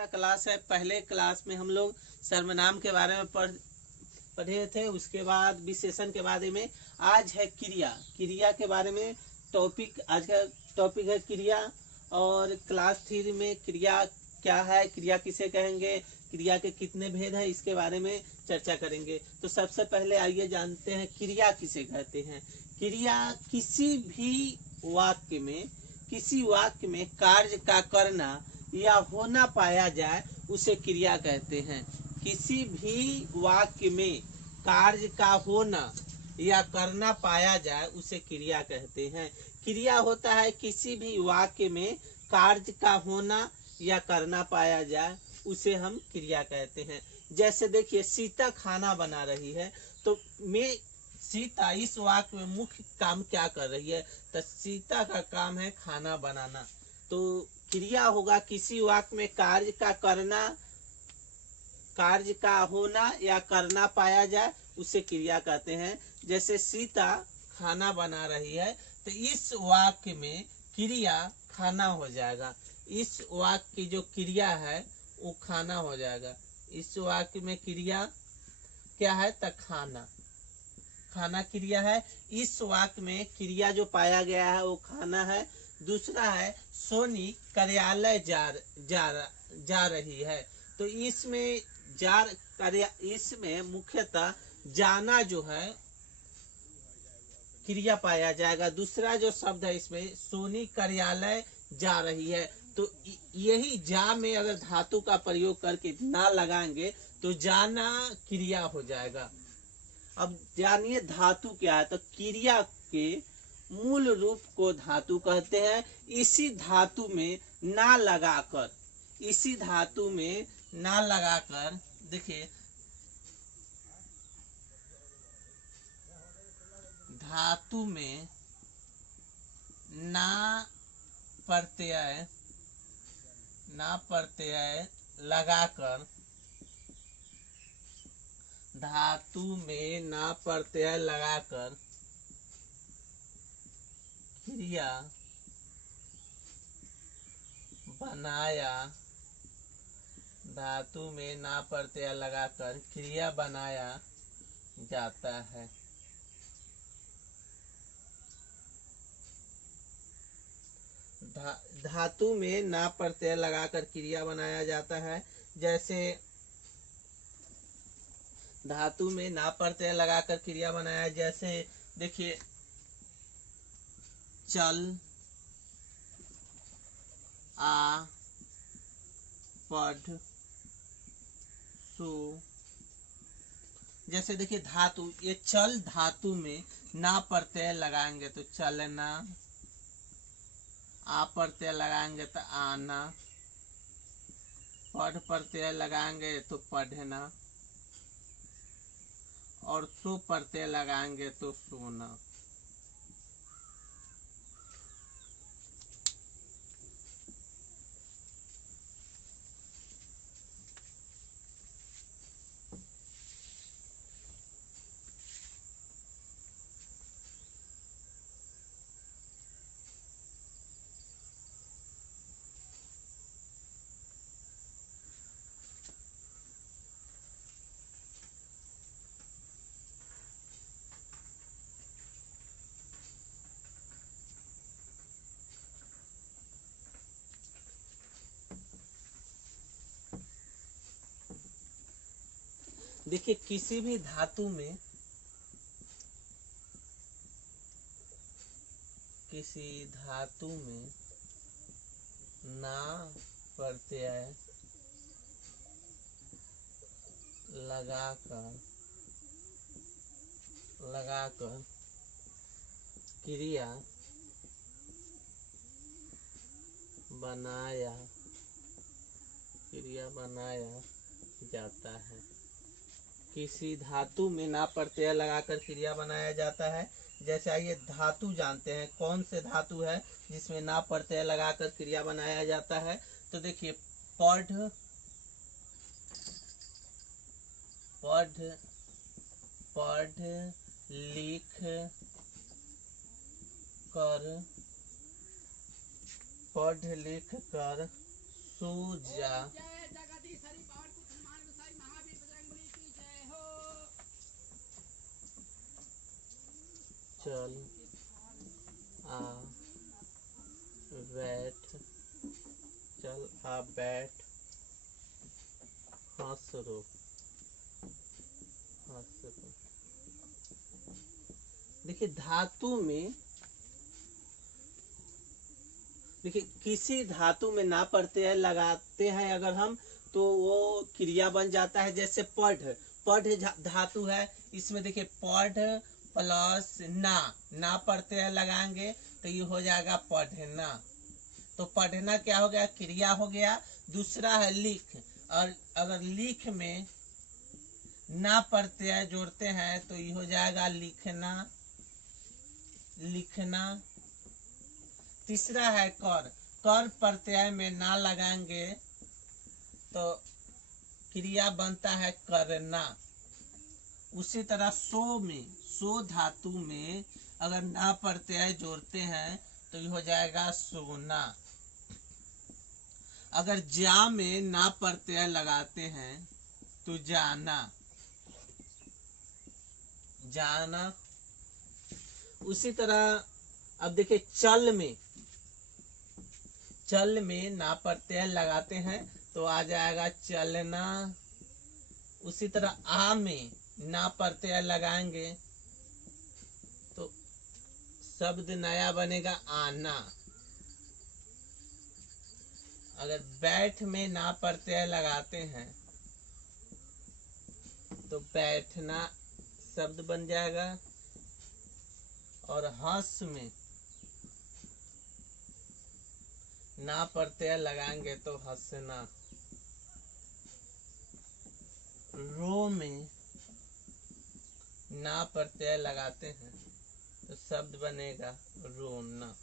तीसरा क्लास है। पहले क्लास में हम लोग सर्वनाम के बारे में पढ़े थे, उसके बाद विशेषण के बारे में। आज है क्रिया के बारे में टॉपिक। आज का टॉपिक है क्रिया। और क्लास 3 में क्रिया क्या है, क्रिया किसे कहेंगे, क्रिया के कितने भेद है, इसके बारे में चर्चा करेंगे। तो सबसे पहले आइए जानते हैं क्रिया किसे कहते हैं। क्रिया किसी वाक्य में कार्य का करना या होना पाया जाए उसे क्रिया कहते हैं। किसी भी वाक्य में कार्य का होना या करना पाया जाए उसे क्रिया कहते हैं। क्रिया होता है किसी भी वाक्य में कार्य का होना या करना पाया जाए उसे हम क्रिया कहते हैं। जैसे देखिए, सीता खाना बना रही है, तो सीता इस वाक्य में मुख्य काम क्या कर रही है, तो सीता का काम है खाना बनाना। तो क्रिया होगा किसी वाक्य में कार्य का करना, कार्य का होना या करना पाया जाए उसे क्रिया कहते हैं। जैसे सीता खाना बना रही है, तो इस वाक्य में क्रिया खाना हो जाएगा। इस वाक्य की जो क्रिया है वो खाना हो जाएगा। इस वाक्य में क्रिया क्या है, तो खाना क्रिया है। इस वाक्य में क्रिया जो पाया गया है वो खाना है। दूसरा है सोनी कार्यालय जा रही है, तो इसमें मुख्यतः जाना जो है क्रिया पाया जाएगा। दूसरा जो शब्द है इसमें सोनी कार्यालय जा रही है, तो यही जा में अगर धातु का प्रयोग करके ना लगाएंगे तो जाना क्रिया हो जाएगा। अब जानिए धातु क्या है, तो क्रिया के मूल रूप को धातु कहते हैं। इसी धातु में ना लगाकर देखिए, धातु में ना प्रत्यय लगाकर, धातु में ना प्रत्यय लगाकर क्रिया बनाया, धातु में ना प्रत्यय लगाकर क्रिया बनाया जाता है। धातु में ना प्रत्यय लगाकर क्रिया बनाया जाता है। जैसे धातु में ना प्रत्यय लगाकर क्रिया बनाया, जैसे देखिए, चल, आ, पढ़, सो। जैसे देखिए धातु, ये चल धातु में ना प्रत्यय लगाएंगे तो चलना, आ प्रत्यय लगाएंगे तो आना, पढ़ प्रत्यय लगाएंगे तो पढ़ना, और सो प्रत्यय लगाएंगे तो सोना। देखिए, किसी भी धातु में ना प्रत्यय लगाकर क्रिया बनाया जाता है। किसी धातु में ना प्रत्यय लगाकर क्रिया बनाया जाता है। जैसे आइए धातु जानते हैं, कौन से धातु है जिसमें ना प्रत्यय लगाकर क्रिया बनाया जाता है। तो देखिए, पढ़, लिख कर, सो जा, बैठ, हंस रो, हंस रो। देखिए धातु में, देखिए किसी धातु में ना प्रत्यय लगाते हैं अगर हम, तो वो क्रिया बन जाता है। जैसे पढ़, पढ़ धातु है, इसमें देखिए पढ़ प्लस ना प्रत्यय लगाएंगे तो ये हो जाएगा पढ़ना। तो पढ़ना क्या हो गया, क्रिया हो गया। दूसरा है लिख, और अगर लिख में ना प्रत्यय जोड़ते हैं तो ये हो जाएगा लिखना, लिखना। तीसरा है कर, कर प्रत्यय में ना लगाएंगे तो क्रिया बनता है करना। उसी तरह सो में, सो धातु में अगर ना प्रत्यय जोड़ते हैं तो ये हो जाएगा सोना। अगर जा में ना प्रत्यय लगाते हैं तो जाना, जाना। उसी तरह अब देखिए चल में, चल में ना प्रत्यय लगाते हैं तो आ जाएगा चलना। उसी तरह आ में ना प्रत्यय लगाएंगे तो शब्द नया बनेगा आना। अगर बैठ में ना प्रत्यय लगाते हैं तो बैठना शब्द बन जाएगा। और हंस में ना प्रत्यय लगाएंगे तो हंसना। रो में ना प्रत्यय लगाते हैं तो शब्द बनेगा रोना।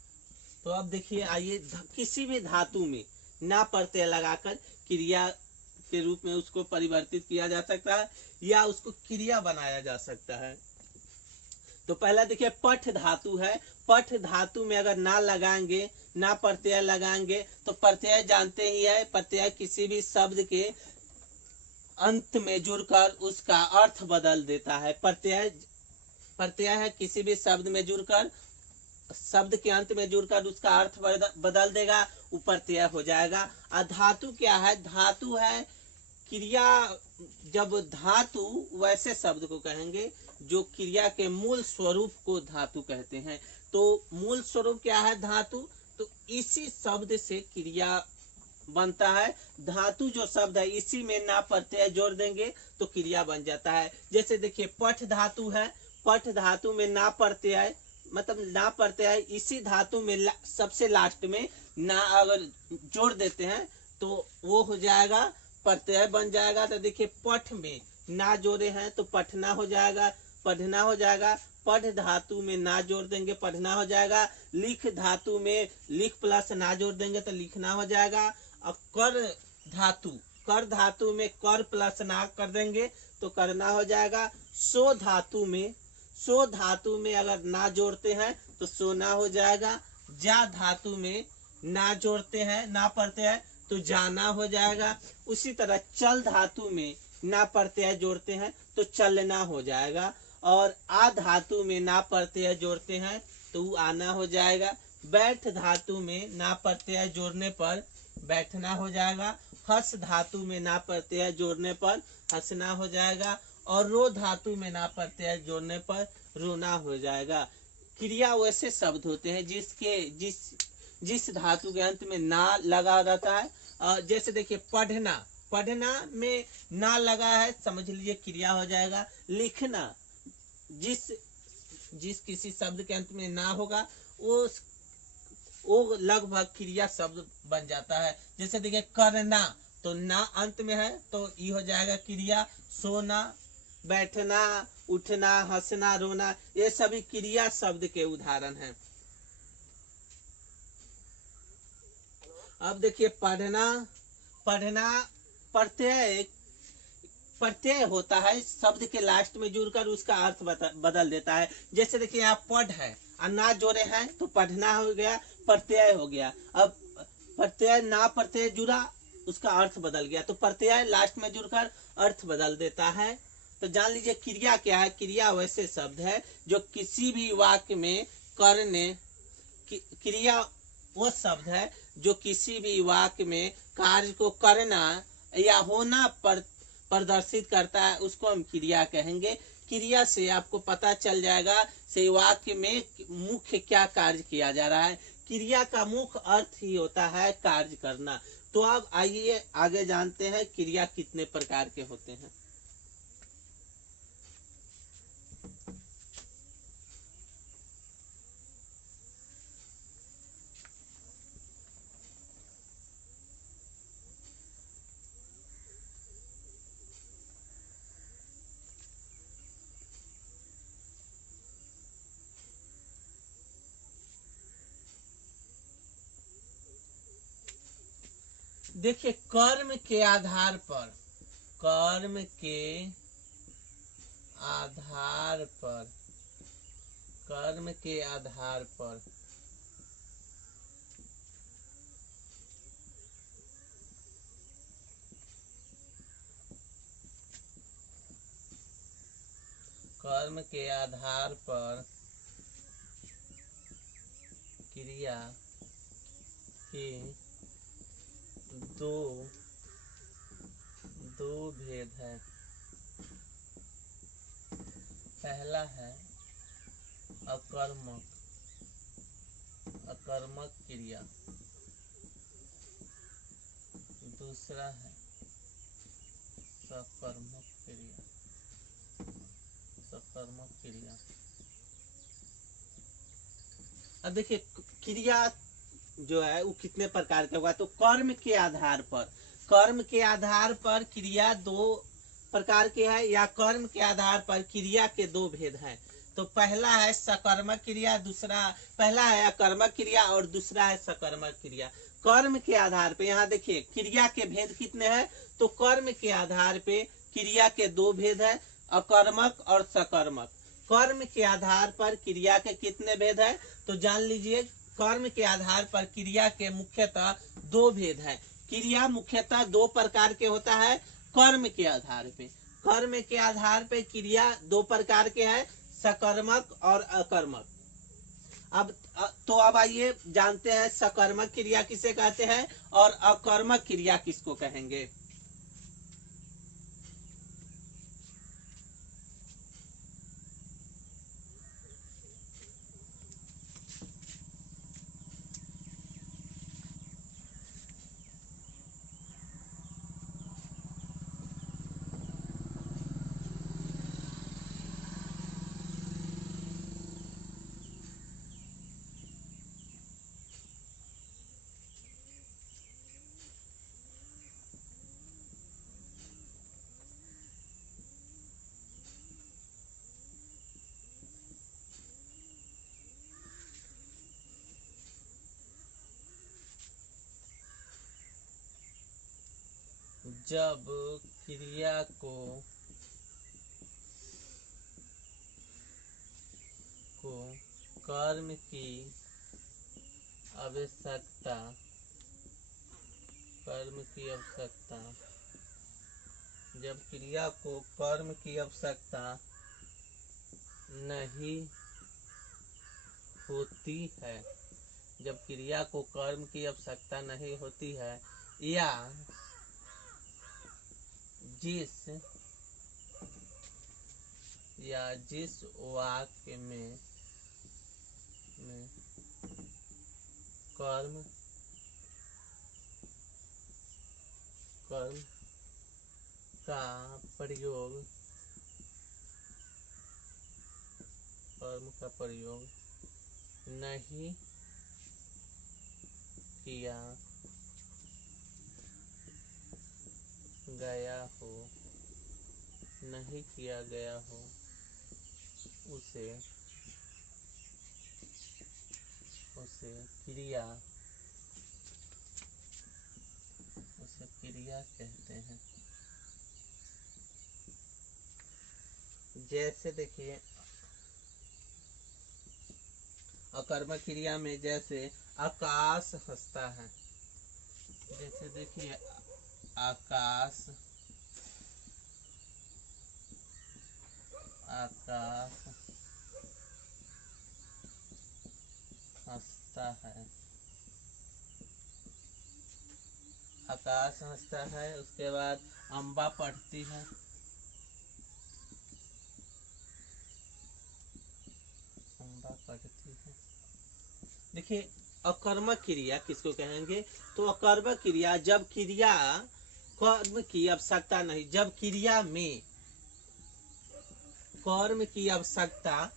तो अब देखिए, आइए किसी भी धातु में ना प्रत्यय लगाकर क्रिया के रूप में उसको परिवर्तित किया जा सकता है या उसको क्रिया बनाया जा सकता है। तो पहला देखिए पठ धातु है, पठ धातु में अगर ना लगाएंगे, ना प्रत्यय लगाएंगे तो प्रत्यय जानते ही है, प्रत्यय किसी भी शब्द के अंत में जुड़कर उसका अर्थ बदल देता है। प्रत्यय, प्रत्यय है किसी भी शब्द में जुड़कर, शब्द के अंत में जुड़कर उसका अर्थ बदल देगा, वो प्रत्यय हो जाएगा। और धातु क्या है, धातु है क्रिया। जब धातु वैसे शब्द को कहेंगे जो क्रिया के मूल स्वरूप को धातु कहते हैं। तो मूल स्वरूप क्या है धातु, तो इसी शब्द से क्रिया बनता है। धातु जो शब्द है इसी में ना प्रत्यय जोड़ देंगे तो क्रिया बन जाता है। जैसे देखिए पठ धातु है, पठ धातु में ना प्रत्यय, मतलब ना प्रत्यय इसी धातु में सबसे लास्ट में ना अगर जोड़ देते हैं तो वो हो जाएगा प्रत्यय बन जाएगा। तो देखिए पठ में ना जोड़े हैं तो पठना हो जाएगा, पढ़ना हो जाएगा। पढ़ धातु में ना जोड़ देंगे पढ़ना हो जाएगा। लिख धातु में लिख प्लस ना जोड़ देंगे तो लिखना हो जाएगा। और कर धातु, कर धातु में कर प्लस ना कर देंगे तो करना हो जाएगा। सो धातु में, सो धातु में अगर ना जोड़ते हैं तो सोना हो जाएगा। जा धातु में ना जोड़ते हैं, ना पढ़ते हैं तो जाना हो जाएगा। उसी तरह चल धातु में ना प्रत्यय जोड़ते हैं तो चलना हो जाएगा। और आ धातु में ना प्रत्यय जोड़ते हैं तो आना हो जाएगा। बैठ धातु में ना प्रत्यय जोड़ने पर बैठना हो जाएगा। हंस धातु में ना प्रत्यय जोड़ने पर हंसना हो जाएगा। और रो धातु में ना प्रत्यय जोड़ने पर रोना हो जाएगा। क्रिया वैसे शब्द होते हैं जिसके जिस धातु के अंत में ना लगा रहता है। जैसे देखिए पढ़ना, पढ़ना में ना लगा है समझ लीजिए क्रिया हो जाएगा। लिखना, जिस किसी शब्द के अंत में ना होगा वो लगभग क्रिया शब्द बन जाता है। जैसे देखिए करना, तो ना अंत में है तो ये हो जाएगा क्रिया। सोना, बैठना, उठना, हंसना, रोना, ये सभी क्रिया शब्द के उदाहरण हैं। अब देखिए पढ़ना, पढ़ना प्रत्यय, प्रत्यय होता है शब्द के लास्ट में जुड़कर उसका अर्थ बदल देता है। जैसे देखिए यहाँ पढ़ है और ना जोड़े हैं तो पढ़ना हो गया, प्रत्यय हो गया। अब प्रत्यय ना प्रत्यय जुड़ा उसका अर्थ बदल गया, तो प्रत्यय लास्ट में जुड़कर अर्थ बदल देता है। तो जान लीजिए क्रिया क्या है। क्रिया वैसे शब्द है जो किसी भी वाक्य में करने, क्रिया वो शब्द है जो किसी भी वाक्य में कार्य को करना या होना प्रदर्शित करता है, उसको हम क्रिया कहेंगे। क्रिया से आपको पता चल जाएगा से वाक्य में मुख्य क्या कार्य किया जा रहा है। क्रिया का मुख्य अर्थ ही होता है कार्य करना। तो अब आइए आगे जानते हैं क्रिया कितने प्रकार के होते हैं। देखिए, कर्म के आधार पर, कर्म के आधार पर, कर्म के आधार पर कर्म के आधार पर क्रिया के दो दो भेद है। पहला है अकर्मक अकर्मक क्रिया, दूसरा है सकर्मक क्रिया। सकर्मक क्रिया। अब देखिए, क्रिया जो है वो कितने प्रकार का होगा। तो कर्म के आधार पर, कर्म के आधार पर क्रिया दो प्रकार के है, या कर्म के आधार पर क्रिया के दो भेद हैं। तो पहला है सकर्मक क्रिया, दूसरा, पहला है अकर्मक क्रिया और दूसरा है सकर्मक क्रिया। कर्म के आधार पे, यहाँ देखिए क्रिया के भेद कितने हैं। तो कर्म के आधार पे क्रिया के दो भेद है, अकर्मक और सकर्मक। कर्म के आधार पर क्रिया के कितने भेद है, तो जान लीजिए। कर्म के आधार पर क्रिया के मुख्यतः दो भेद है। क्रिया मुख्यतः दो प्रकार के होता है कर्म के आधार पे। कर्म के आधार पे क्रिया दो प्रकार के हैं, सकर्मक और अकर्मक। अब तो अब आइए जानते हैं सकर्मक क्रिया किसे कहते हैं और अकर्मक क्रिया किसको कहेंगे। जब क्रिया को कर्म की आवश्यकता, कर्म की आवश्यकता, जब क्रिया को कर्म की आवश्यकता नहीं होती है, जब क्रिया को कर्म की आवश्यकता नहीं होती है, या जिस वाक्य में कर्म का प्रयोग नहीं किया गया हो, उसे क्रिया कहते हैं। जैसे देखिए, अकर्मक क्रिया में जैसे आकाश हंसता है, जैसे देखिए आकाश हंसता है, आकाश हंसता है, उसके बाद अम्बा पढ़ती है, अम्बा पढ़ती है। देखिए अकर्मक क्रिया किसको कहेंगे? तो अकर्मक क्रिया जब क्रिया कर्म की आवश्यकता नहीं, जब क्रिया में कर्म की आवश्यकता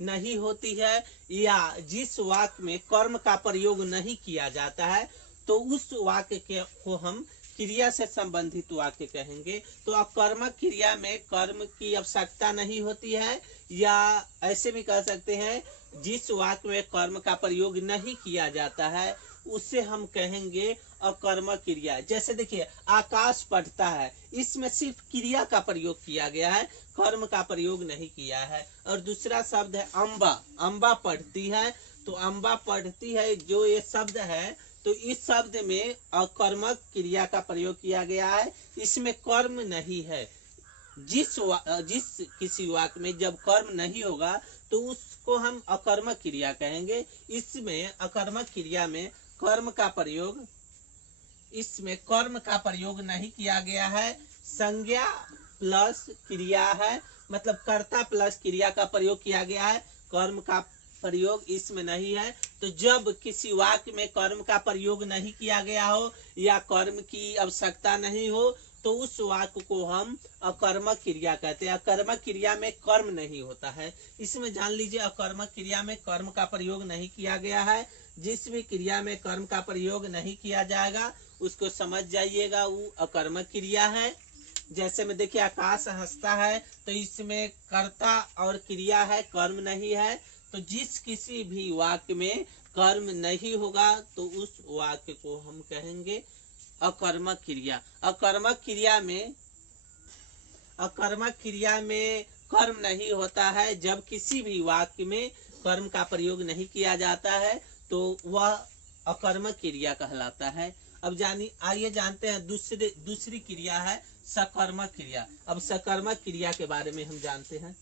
नहीं होती है या जिस वाक्य में कर्म का प्रयोग नहीं किया जाता है तो उस वाक्य के को हम क्रिया से संबंधित वाक्य कहेंगे। तो अकर्मक क्रिया में कर्म की आवश्यकता नहीं होती है, या ऐसे भी कह सकते हैं जिस वाक्य में कर्म का प्रयोग नहीं किया जाता है उससे हम कहेंगे अकर्मक क्रिया। जैसे देखिए आकाश पढ़ता है, इसमें सिर्फ क्रिया का प्रयोग किया गया है, कर्म का प्रयोग नहीं किया है। और दूसरा शब्द है अम्बा, अम्बा पढ़ती है, तो अम्बा पढ़ती है जो ये शब्द है तो इस शब्द में अकर्मक क्रिया का प्रयोग किया गया है, इसमें कर्म नहीं है। जिस किसी वाक्य में जब कर्म नहीं होगा तो उसको हम अकर्मक क्रिया कहेंगे। इसमें अकर्मक क्रिया में कर्म का प्रयोग, इसमें कर्म का प्रयोग नहीं किया गया है, संज्ञा प्लस क्रिया है, मतलब कर्ता प्लस क्रिया का प्रयोग किया गया है, कर्म का प्रयोग इसमें नहीं है। तो जब किसी वाक्य में कर्म का प्रयोग नहीं किया गया हो या कर्म की आवश्यकता नहीं हो तो उस वाक्य को हम अकर्मक क्रिया कहते हैं। अकर्मक क्रिया में कर्म नहीं होता है, इसमें जान लीजिए अकर्मक क्रिया में कर्म का प्रयोग नहीं किया गया है। जिस भी क्रिया में कर्म का प्रयोग नहीं किया जाएगा उसको समझ जाइएगा वो अकर्मक क्रिया है। जैसे में देखिए आकाश हंसता है तो इसमें कर्ता और क्रिया है, कर्म नहीं है। तो जिस किसी भी वाक्य में कर्म नहीं होगा तो उस वाक्य को हम कहेंगे अकर्मक क्रिया। अकर्मक क्रिया में कर्म नहीं होता है, जब किसी भी वाक्य में कर्म का प्रयोग नहीं किया जाता है तो वह अकर्मक क्रिया कहलाता है। अब आइए जानते हैं दूसरी क्रिया है सकर्मक क्रिया। अब सकर्मक क्रिया के बारे में हम जानते हैं।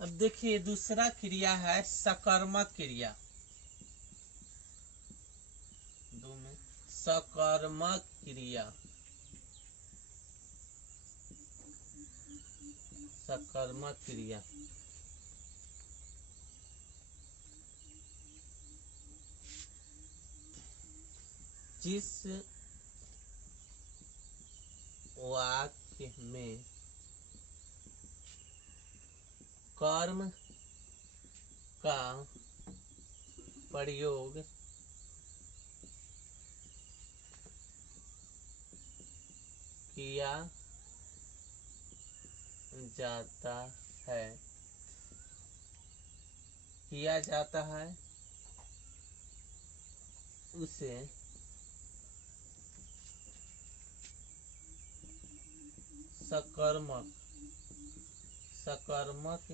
अब देखिए दूसरा क्रिया है सकर्मक क्रिया। दो में सकर्मक क्रिया, सकर्मक क्रिया जिस वाक्य में कर्म का प्रयोग किया जाता है, उसे सकर्मक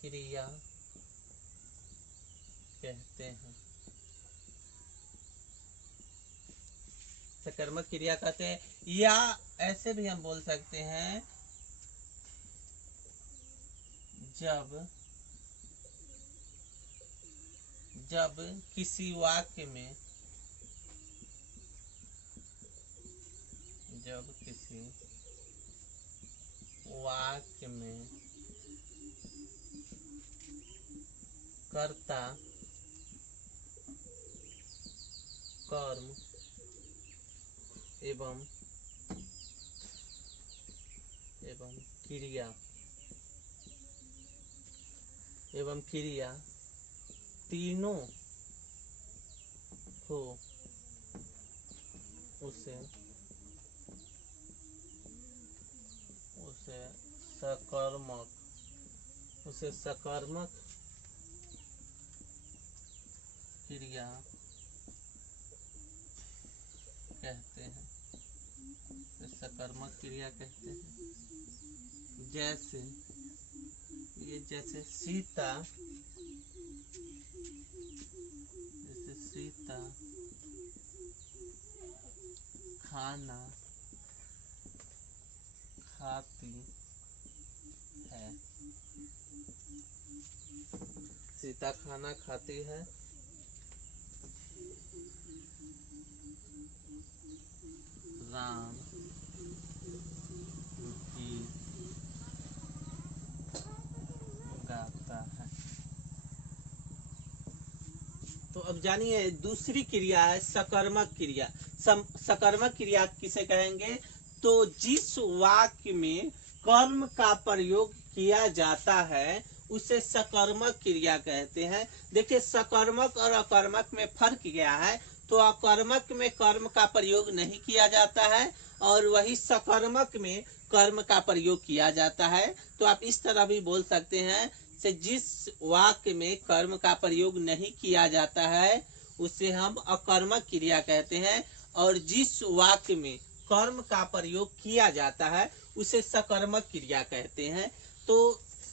क्रिया कहते हैं। सकर्मक क्रिया कहते हैं, या ऐसे भी हम बोल सकते हैं जब किसी वाक्य में कर्ता कर्म एवं क्रिया तीनों हो उसे सकर्मक क्रिया कहते हैं। सकर्मक क्रिया कहते हैं। जैसे सीता जैसे सीता खाना खाती है, सीता खाना खाती है, राम गीत गाता है। तो अब जानिए दूसरी क्रिया है सकर्मक क्रिया। सकर्मक क्रिया किसे कहेंगे? तो जिस वाक्य में कर्म का प्रयोग किया जाता है उसे सकर्मक क्रिया कहते हैं। देखिए सकर्मक और अकर्मक में फर्क क्या है? तो अकर्मक में कर्म का प्रयोग नहीं किया जाता है और वही सकर्मक में कर्म का प्रयोग किया जाता है। तो आप इस तरह भी बोल सकते हैं से जिस वाक्य में कर्म का प्रयोग नहीं किया जाता है उसे हम अकर्मक क्रिया कहते हैं और जिस वाक्य में कर्म का प्रयोग किया जाता है उसे सकर्मक क्रिया कहते हैं। तो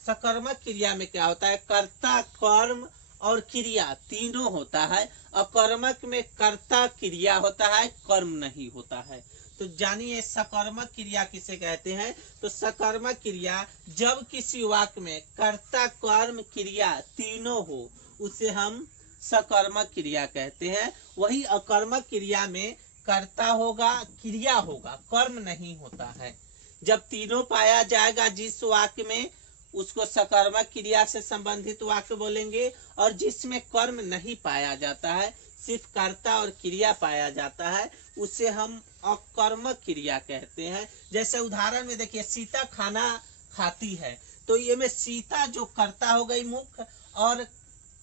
सकर्मक क्रिया में क्या होता है? कर्ता कर्म और क्रिया तीनों होता है। अकर्मक में कर्ता क्रिया होता है, कर्म नहीं होता है। तो जानिए सकर्मक क्रिया किसे कहते हैं? तो सकर्मक क्रिया जब किसी वाक्य में कर्ता कर्म क्रिया तीनों हो उसे हम सकर्मक क्रिया कहते हैं। वही अकर्मक क्रिया में कर्ता होगा, क्रिया होगा, कर्म नहीं होता है। जब तीनों पाया जाएगा जिस वाक्य में उसको सकर्मक क्रिया से संबंधित वाक्य बोलेंगे और जिसमें कर्म नहीं पाया जाता है सिर्फ कर्ता और क्रिया पाया जाता है उसे हम अकर्मक क्रिया कहते हैं। जैसे उदाहरण में देखिए सीता खाना खाती है, तो ये में सीता जो कर्ता हो गई मुख्य और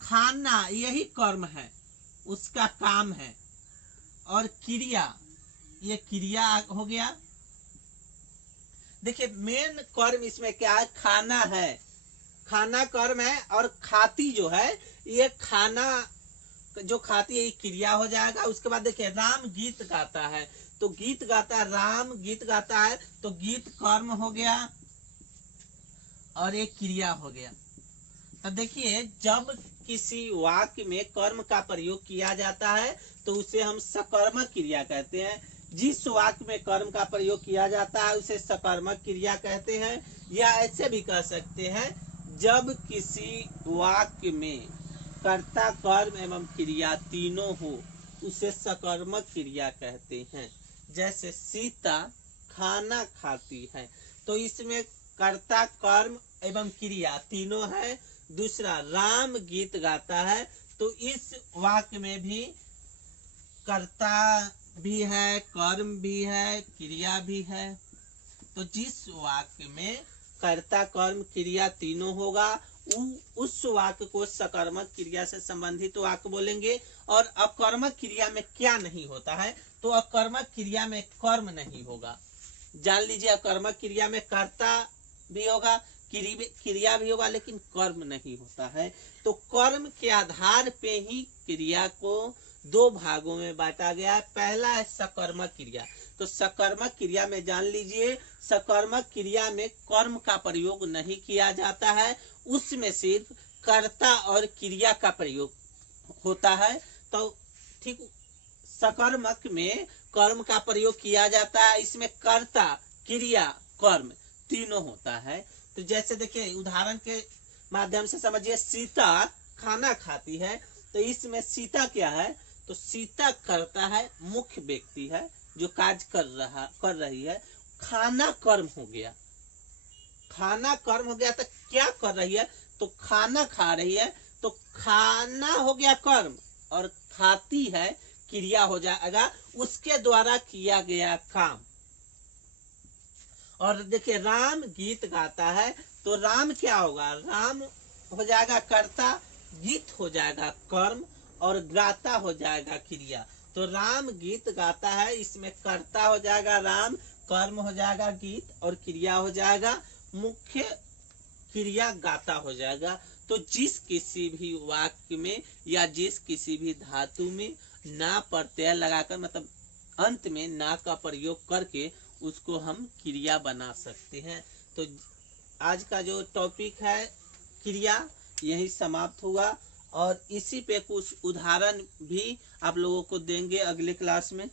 खाना यही कर्म है, उसका काम है, और क्रिया ये क्रिया हो गया। देखिए मेन कर्म इसमें क्या है? खाना है, खाना कर्म है और खाती जो है ये खाना जो खाती है ये क्रिया हो जाएगा। उसके बाद देखिए राम गीत गाता है, तो गीत गाता है, राम गीत गाता है, तो गीत कर्म हो गया और एक क्रिया हो गया। तो देखिए जब किसी वाक्य में कर्म का प्रयोग किया जाता है तो उसे हम सकर्मक क्रिया कहते हैं। जिस वाक्य में कर्म का प्रयोग किया जाता है उसे सकर्मक क्रिया कहते हैं। या ऐसे भी कह सकते हैं जब किसी वाक्य में कर्ता कर्म एवं क्रिया तीनों हो उसे सकर्मक क्रिया कहते हैं। जैसे सीता खाना खाती है, तो इसमें कर्ता कर्म एवं क्रिया तीनों है। दूसरा राम गीत गाता है, तो इस वाक्य में भी कर्ता भी है, कर्म भी है, क्रिया भी है। तो जिस वाक्य में कर्ता कर्म क्रिया तीनों होगा उस वाक्य को सकर्मक क्रिया से संबंधित वाक्य बोलेंगे। और अकर्मक क्रिया में क्या नहीं होता है? तो अकर्मक क्रिया में कर्म नहीं होगा। जान लीजिए अकर्मक क्रिया में कर्ता भी होगा, क्रिया भी होगा, लेकिन कर्म नहीं होता है। तो कर्म के आधार पे ही क्रिया को दो भागों में बांटा गया है। पहला है सकर्मक क्रिया। तो सकर्मक क्रिया में जान लीजिए सकर्मक क्रिया में कर्म का प्रयोग नहीं किया जाता है, उसमें सिर्फ कर्ता और क्रिया का प्रयोग होता है। तो ठीक सकर्मक में कर्म का प्रयोग किया जाता है, इसमें कर्ता क्रिया कर्म तीनों होता है। तो जैसे देखिए उदाहरण के माध्यम से समझिए सीता खाना खाती है, तो इसमें सीता क्या है? तो सीता करता है, मुख्य व्यक्ति है जो कार्य कर रही है। खाना कर्म हो गया, खाना कर्म हो गया तो क्या कर रही है? तो खाना खा रही है, तो खाना हो गया कर्म और खाती है क्रिया हो जाएगा, उसके द्वारा किया गया काम। और देखिए राम गीत गाता है, तो राम क्या होगा? राम हो जाएगा कर्ता, गीत हो जाएगा कर्म और गाता हो जाएगा क्रिया। तो राम गीत गाता है, इसमें कर्ता हो जाएगा राम, कर्म हो जाएगा गीत और क्रिया हो जाएगा मुख्य क्रिया गाता हो जाएगा। तो जिस किसी भी वाक्य में या जिस किसी भी धातु में ना प्रत्यय लगाकर मतलब अंत में ना का प्रयोग करके उसको हम क्रिया बना सकते हैं। तो आज का जो टॉपिक है क्रिया यही समाप्त हुआ और इसी पे कुछ उदाहरण भी आप लोगों को देंगे अगले क्लास में।